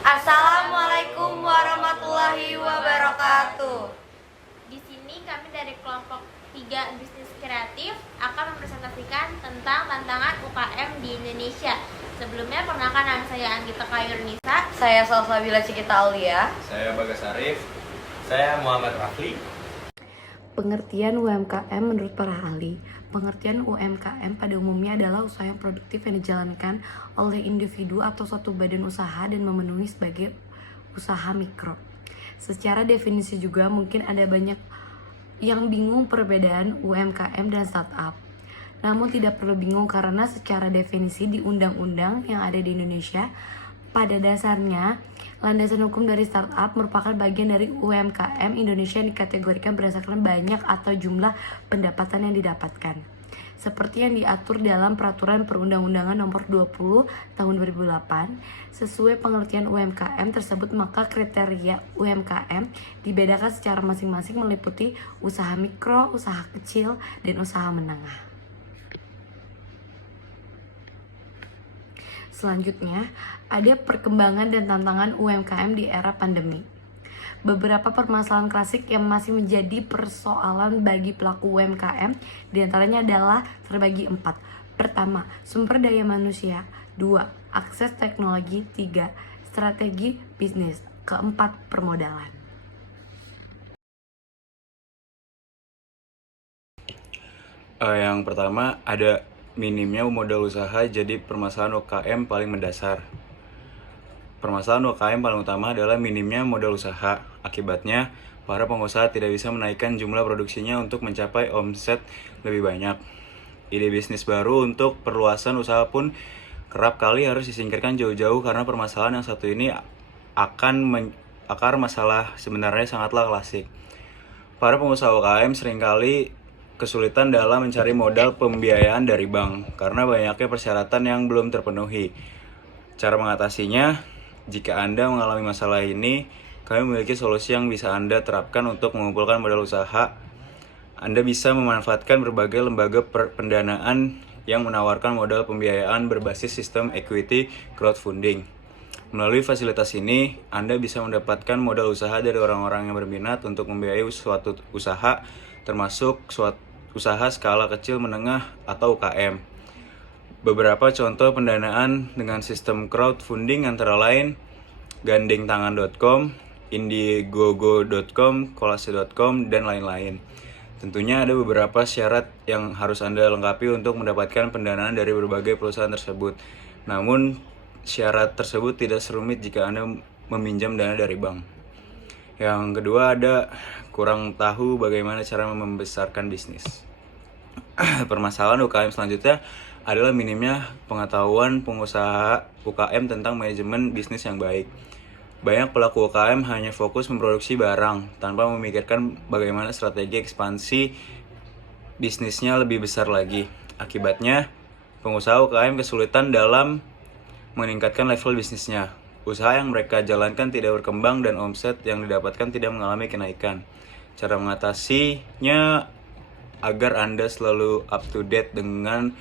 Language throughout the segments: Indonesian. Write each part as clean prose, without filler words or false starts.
Assalamualaikum warahmatullahi wabarakatuh. Di sini kami dari kelompok 3 bisnis kreatif akan mempresentasikan tentang tantangan UKM di Indonesia. Sebelumnya perkenalkan, nama saya Anggita Kayurnisa. Saya Salsabila Cikita Aulia. Saya Bagas Arif. Saya Muhammad Rafli. Pengertian UMKM menurut para ahli. Pengertian UMKM pada umumnya adalah usaha yang produktif yang dijalankan oleh individu atau suatu badan usaha dan memenuhi sebagai usaha mikro. Secara definisi juga mungkin ada banyak yang bingung perbedaan UMKM dan startup. Namun tidak perlu bingung karena secara definisi di undang-undang yang ada di Indonesia, pada dasarnya landasan hukum dari startup merupakan bagian dari UMKM Indonesia yang dikategorikan berdasarkan banyak atau jumlah pendapatan yang didapatkan. Seperti yang diatur dalam Peraturan Perundang-undangan Nomor 20 Tahun 2008, sesuai pengertian UMKM tersebut maka kriteria UMKM dibedakan secara masing-masing meliputi usaha mikro, usaha kecil, dan usaha menengah. Selanjutnya, ada perkembangan dan tantangan UMKM di era pandemi. Beberapa permasalahan klasik yang masih menjadi persoalan bagi pelaku UMKM diantaranya adalah terbagi 4. Pertama, sumber daya manusia. 2. Akses teknologi. 3. Strategi bisnis. 4. Permodalan. Yang pertama ada minimnya modal usaha, jadi permasalahan UKM paling mendasar. Permasalahan UKM paling utama adalah minimnya modal usaha. Akibatnya, para pengusaha tidak bisa menaikkan jumlah produksinya untuk mencapai omset lebih banyak. Ide bisnis baru untuk perluasan usaha pun kerap kali harus disingkirkan jauh-jauh karena permasalahan yang satu ini akar masalah sebenarnya sangatlah klasik. Para pengusaha UKM seringkali kesulitan dalam mencari modal pembiayaan dari bank karena banyaknya persyaratan yang belum terpenuhi. Cara mengatasinya, jika Anda mengalami masalah ini, kami memiliki solusi yang bisa Anda terapkan untuk mengumpulkan modal usaha. Anda bisa memanfaatkan berbagai lembaga pendanaan yang menawarkan modal pembiayaan berbasis sistem equity crowdfunding. Melalui fasilitas ini, Anda bisa mendapatkan modal usaha dari orang-orang yang berminat untuk membiayai suatu usaha, termasuk usaha skala kecil menengah atau UKM. Beberapa contoh pendanaan dengan sistem crowdfunding antara lain gandengtangan.com, indiegogo.com, kolase.com, dan lain-lain. Tentunya ada beberapa syarat yang harus Anda lengkapi untuk mendapatkan pendanaan dari berbagai perusahaan tersebut. Namun, syarat tersebut tidak serumit jika Anda meminjam dana dari bank. Yang kedua ada kurang tahu bagaimana cara membesarkan bisnis. Permasalahan UKM selanjutnya adalah minimnya pengetahuan pengusaha UKM tentang manajemen bisnis yang baik. Banyak pelaku UKM hanya fokus memproduksi barang tanpa memikirkan bagaimana strategi ekspansi bisnisnya lebih besar lagi. Akibatnya, pengusaha UKM kesulitan dalam meningkatkan level bisnisnya. Usaha yang mereka jalankan tidak berkembang dan omset yang didapatkan tidak mengalami kenaikan. Cara mengatasinya agar Anda selalu up to date dengan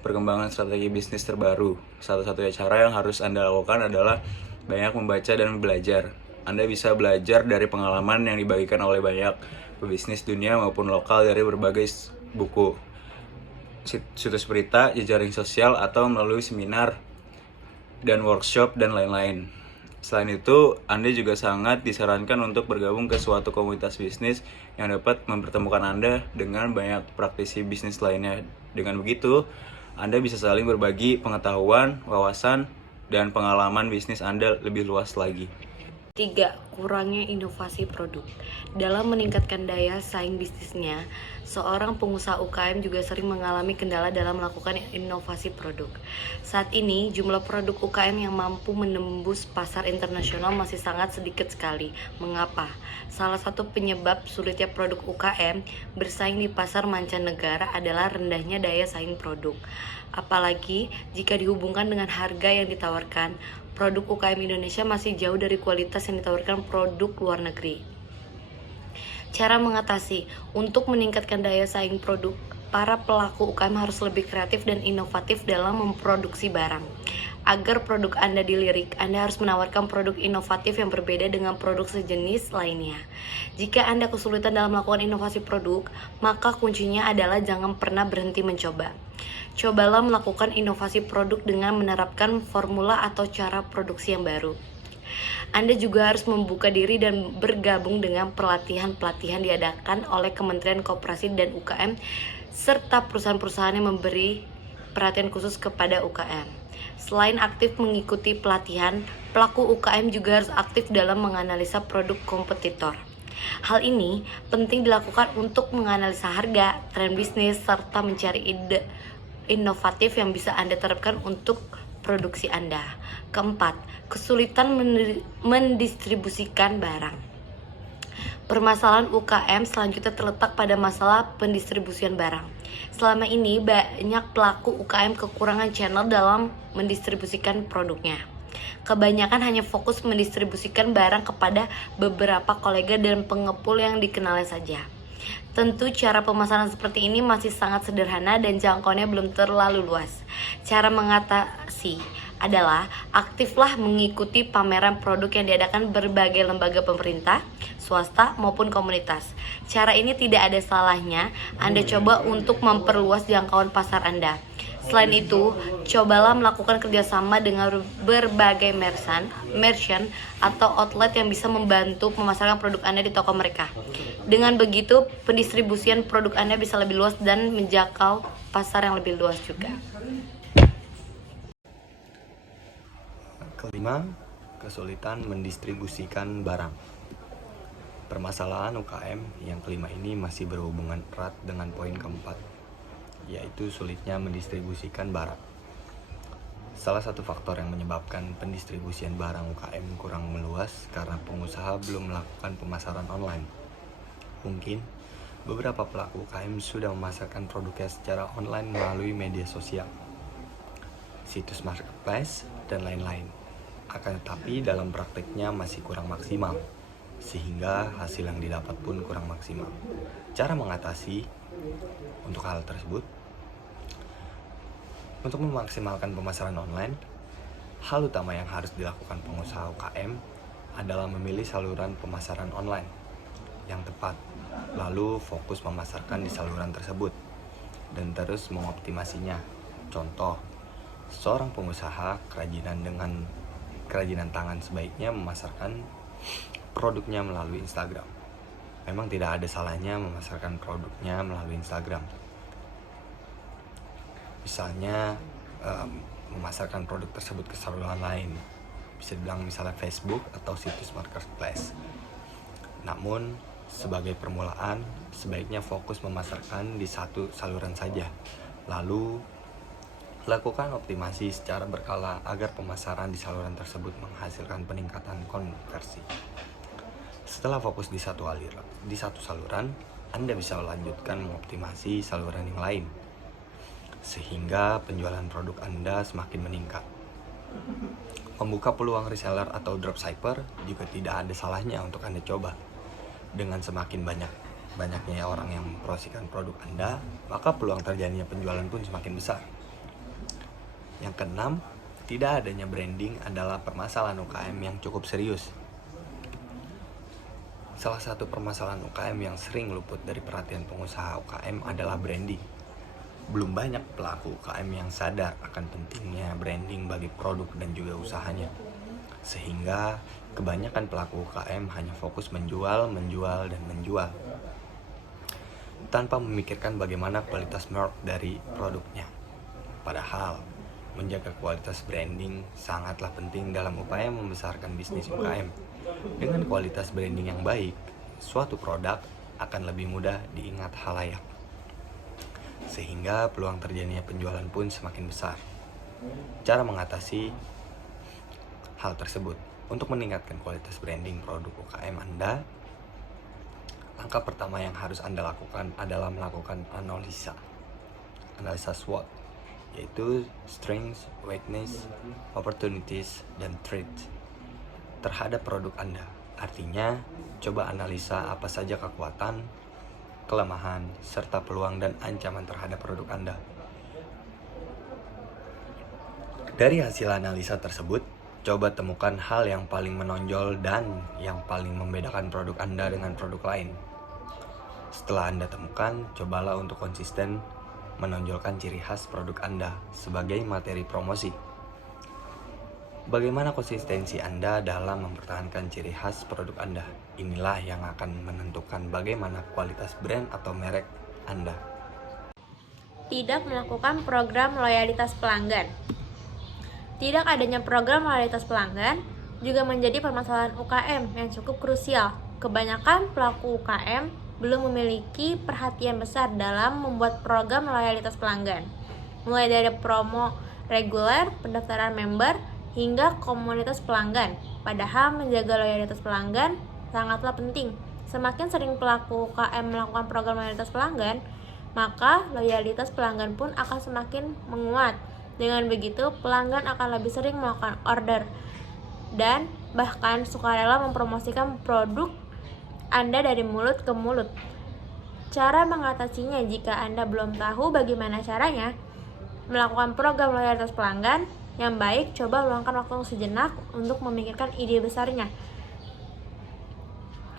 perkembangan strategi bisnis terbaru. Satu-satunya cara yang harus Anda lakukan adalah banyak membaca dan belajar. Anda bisa belajar dari pengalaman yang dibagikan oleh banyak pebisnis dunia maupun lokal dari berbagai buku, situs berita, jejaring sosial, atau melalui seminar dan workshop dan lain-lain. Selain itu, Anda juga sangat disarankan untuk bergabung ke suatu komunitas bisnis yang dapat mempertemukan Anda dengan banyak praktisi bisnis lainnya. Dengan begitu, Anda bisa saling berbagi pengetahuan, wawasan, dan pengalaman bisnis Anda lebih luas lagi. 3. Kurangnya inovasi produk. Dalam meningkatkan daya saing bisnisnya, seorang pengusaha UKM juga sering mengalami kendala dalam melakukan inovasi produk. Saat ini, jumlah produk UKM yang mampu menembus pasar internasional masih sangat sedikit sekali. Mengapa? Salah satu penyebab sulitnya produk UKM bersaing di pasar mancanegara adalah rendahnya daya saing produk. Apalagi jika dihubungkan dengan harga yang ditawarkan, produk UKM Indonesia masih jauh dari kualitas yang ditawarkan produk luar negeri. Cara mengatasi untuk meningkatkan daya saing produk para pelaku UKM harus lebih kreatif dan inovatif dalam memproduksi barang. Agar produk Anda dilirik, Anda harus menawarkan produk inovatif yang berbeda dengan produk sejenis lainnya. Jika Anda kesulitan dalam melakukan inovasi produk, maka kuncinya adalah jangan pernah berhenti mencoba. Cobalah melakukan inovasi produk dengan menerapkan formula atau cara produksi yang baru. Anda juga harus membuka diri dan bergabung dengan pelatihan-pelatihan diadakan oleh Kementerian Koperasi dan UKM serta perusahaan-perusahaan yang memberi perhatian khusus kepada UKM. Selain aktif mengikuti pelatihan, pelaku UKM juga harus aktif dalam menganalisa produk kompetitor. Hal ini penting dilakukan untuk menganalisa harga, tren bisnis, serta mencari ide inovatif yang bisa Anda terapkan untuk produksi Anda. Keempat, kesulitan mendistribusikan barang. Permasalahan UKM selanjutnya terletak pada masalah pendistribusian barang. Selama ini banyak pelaku UKM kekurangan channel dalam mendistribusikan produknya. Kebanyakan hanya fokus mendistribusikan barang kepada beberapa kolega dan pengepul yang dikenalnya saja. Tentu cara pemasaran seperti ini masih sangat sederhana dan jangkauannya belum terlalu luas. Cara mengatasi adalah aktiflah mengikuti pameran produk yang diadakan berbagai lembaga pemerintah, swasta maupun komunitas. Cara ini tidak ada salahnya Anda coba untuk memperluas jangkauan pasar Anda. Selain itu, cobalah melakukan kerjasama dengan berbagai merchant atau outlet yang bisa membantu memasarkan produk Anda di toko mereka. Dengan begitu, pendistribusian produk Anda bisa lebih luas dan menjangkau pasar yang lebih luas juga. Kelima, kesulitan mendistribusikan barang. Permasalahan UKM yang kelima ini masih berhubungan erat dengan poin keempat, yaitu sulitnya mendistribusikan barang. Salah satu faktor yang menyebabkan pendistribusian barang UKM kurang meluas karena pengusaha belum melakukan pemasaran online. Mungkin beberapa pelaku UKM sudah memasarkan produknya secara online melalui media sosial, situs marketplace, dan lain-lain. Akan tetapi dalam prakteknya masih kurang maksimal, sehingga hasil yang didapat pun kurang maksimal. Cara mengatasi untuk hal tersebut, untuk memaksimalkan pemasaran online, hal utama yang harus dilakukan pengusaha UKM adalah memilih saluran pemasaran online yang tepat, lalu fokus memasarkan di saluran tersebut, dan terus mengoptimasinya. Contoh, seorang pengusaha kerajinan tangan sebaiknya memasarkan produknya melalui Instagram. Memang tidak ada salahnya memasarkan produknya melalui Instagram. Misalnya memasarkan produk tersebut ke saluran lain, bisa dibilang misalnya Facebook atau situs marketplace. Namun sebagai permulaan sebaiknya fokus memasarkan di satu saluran saja, lalu lakukan optimasi secara berkala agar pemasaran di saluran tersebut menghasilkan peningkatan konversi. Setelah fokus di satu saluran, Anda bisa melanjutkan mengoptimasi saluran yang lain, sehingga penjualan produk Anda semakin meningkat. Membuka peluang reseller atau dropshipper juga tidak ada salahnya untuk Anda coba. Dengan semakin banyaknya orang yang mempromosikan produk Anda, maka peluang terjadinya penjualan pun semakin besar. Yang keenam, tidak adanya branding adalah permasalahan UKM yang cukup serius. Salah satu permasalahan UKM yang sering luput dari perhatian pengusaha UKM adalah branding. Belum banyak pelaku UKM yang sadar akan pentingnya branding bagi produk dan juga usahanya. Sehingga kebanyakan pelaku UKM hanya fokus menjual, tanpa memikirkan bagaimana kualitas merek dari produknya. Padahal, menjaga kualitas branding sangatlah penting dalam upaya membesarkan bisnis UKM. Dengan kualitas branding yang baik, suatu produk akan lebih mudah diingat khalayak, sehingga peluang terjadinya penjualan pun semakin besar. Cara mengatasi hal tersebut, untuk meningkatkan kualitas branding produk UKM Anda, langkah pertama yang harus Anda lakukan adalah melakukan analisa SWOT, yaitu strengths, weakness, opportunities, dan threats terhadap produk Anda. Artinya, coba analisa apa saja kekuatan, kelemahan, serta peluang dan ancaman terhadap produk Anda. Dari hasil analisa tersebut, coba temukan hal yang paling menonjol dan yang paling membedakan produk Anda dengan produk lain. Setelah Anda temukan, cobalah untuk konsisten menonjolkan ciri khas produk Anda sebagai materi promosi. Bagaimana konsistensi Anda dalam mempertahankan ciri khas produk Anda? Inilah yang akan menentukan bagaimana kualitas brand atau merek Anda. Tidak melakukan program loyalitas pelanggan. Tidak adanya program loyalitas pelanggan juga menjadi permasalahan UKM yang cukup krusial. Kebanyakan pelaku UKM belum memiliki perhatian besar dalam membuat program loyalitas pelanggan. Mulai dari promo reguler, pendaftaran member, hingga komunitas pelanggan. Padahal menjaga loyalitas pelanggan sangatlah penting. Semakin sering pelaku UKM melakukan program loyalitas pelanggan, maka loyalitas pelanggan pun akan semakin menguat. Dengan begitu, pelanggan akan lebih sering melakukan order dan bahkan sukarela mempromosikan produk Anda dari mulut ke mulut. Cara mengatasinya jika Anda belum tahu bagaimana caranya melakukan program loyalitas pelanggan yang baik, coba luangkan waktu sejenak untuk memikirkan ide besarnya.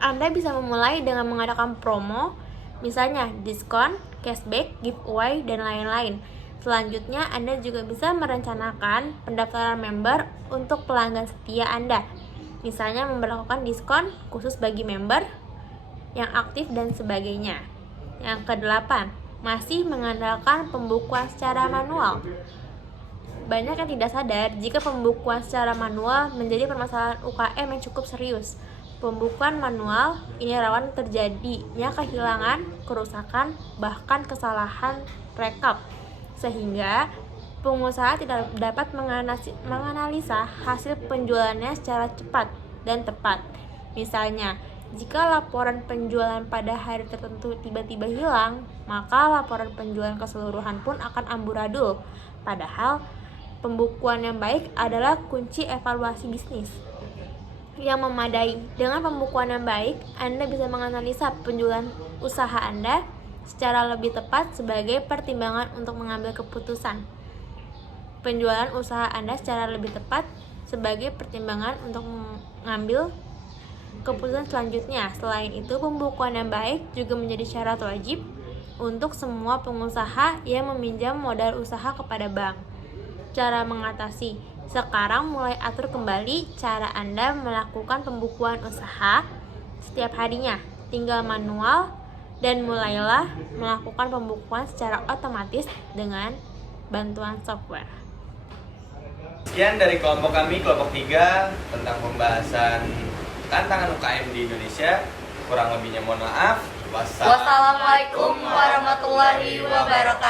Anda bisa memulai dengan mengadakan promo, misalnya diskon, cashback, giveaway, dan lain-lain. Selanjutnya, Anda juga bisa merencanakan pendaftaran member untuk pelanggan setia Anda. Misalnya memberlakukan diskon khusus bagi member yang aktif dan sebagainya. Yang kedelapan, masih mengandalkan pembukuan secara manual. Banyak yang tidak sadar jika pembukuan secara manual menjadi permasalahan UKM yang cukup serius. Pembukuan manual ini rawan terjadinya kehilangan, kerusakan, bahkan kesalahan rekap, sehingga pengusaha tidak dapat menganalisa hasil penjualannya secara cepat dan tepat. Misalnya, jika laporan penjualan pada hari tertentu tiba-tiba hilang, maka laporan penjualan keseluruhan pun akan amburadul. Padahal, pembukuan yang baik adalah kunci evaluasi bisnis yang memadai. Dengan pembukuan yang baik, Anda bisa menganalisa penjualan usaha Anda secara lebih tepat sebagai pertimbangan untuk mengambil keputusan. Penjualan usaha Anda secara lebih tepat sebagai pertimbangan untuk mengambil keputusan selanjutnya. Selain itu, pembukuan yang baik juga menjadi syarat wajib untuk semua pengusaha yang meminjam modal usaha kepada bank. Cara mengatasi. Sekarang mulai atur kembali cara Anda melakukan pembukuan usaha setiap harinya. Tinggal manual dan mulailah melakukan pembukuan secara otomatis dengan bantuan software. Sekian dari kelompok kami, kelompok 3, tentang pembahasan tantangan UKM di Indonesia. Kurang lebihnya mohon maaf. Wassalamualaikum warahmatullahi wabarakatuh.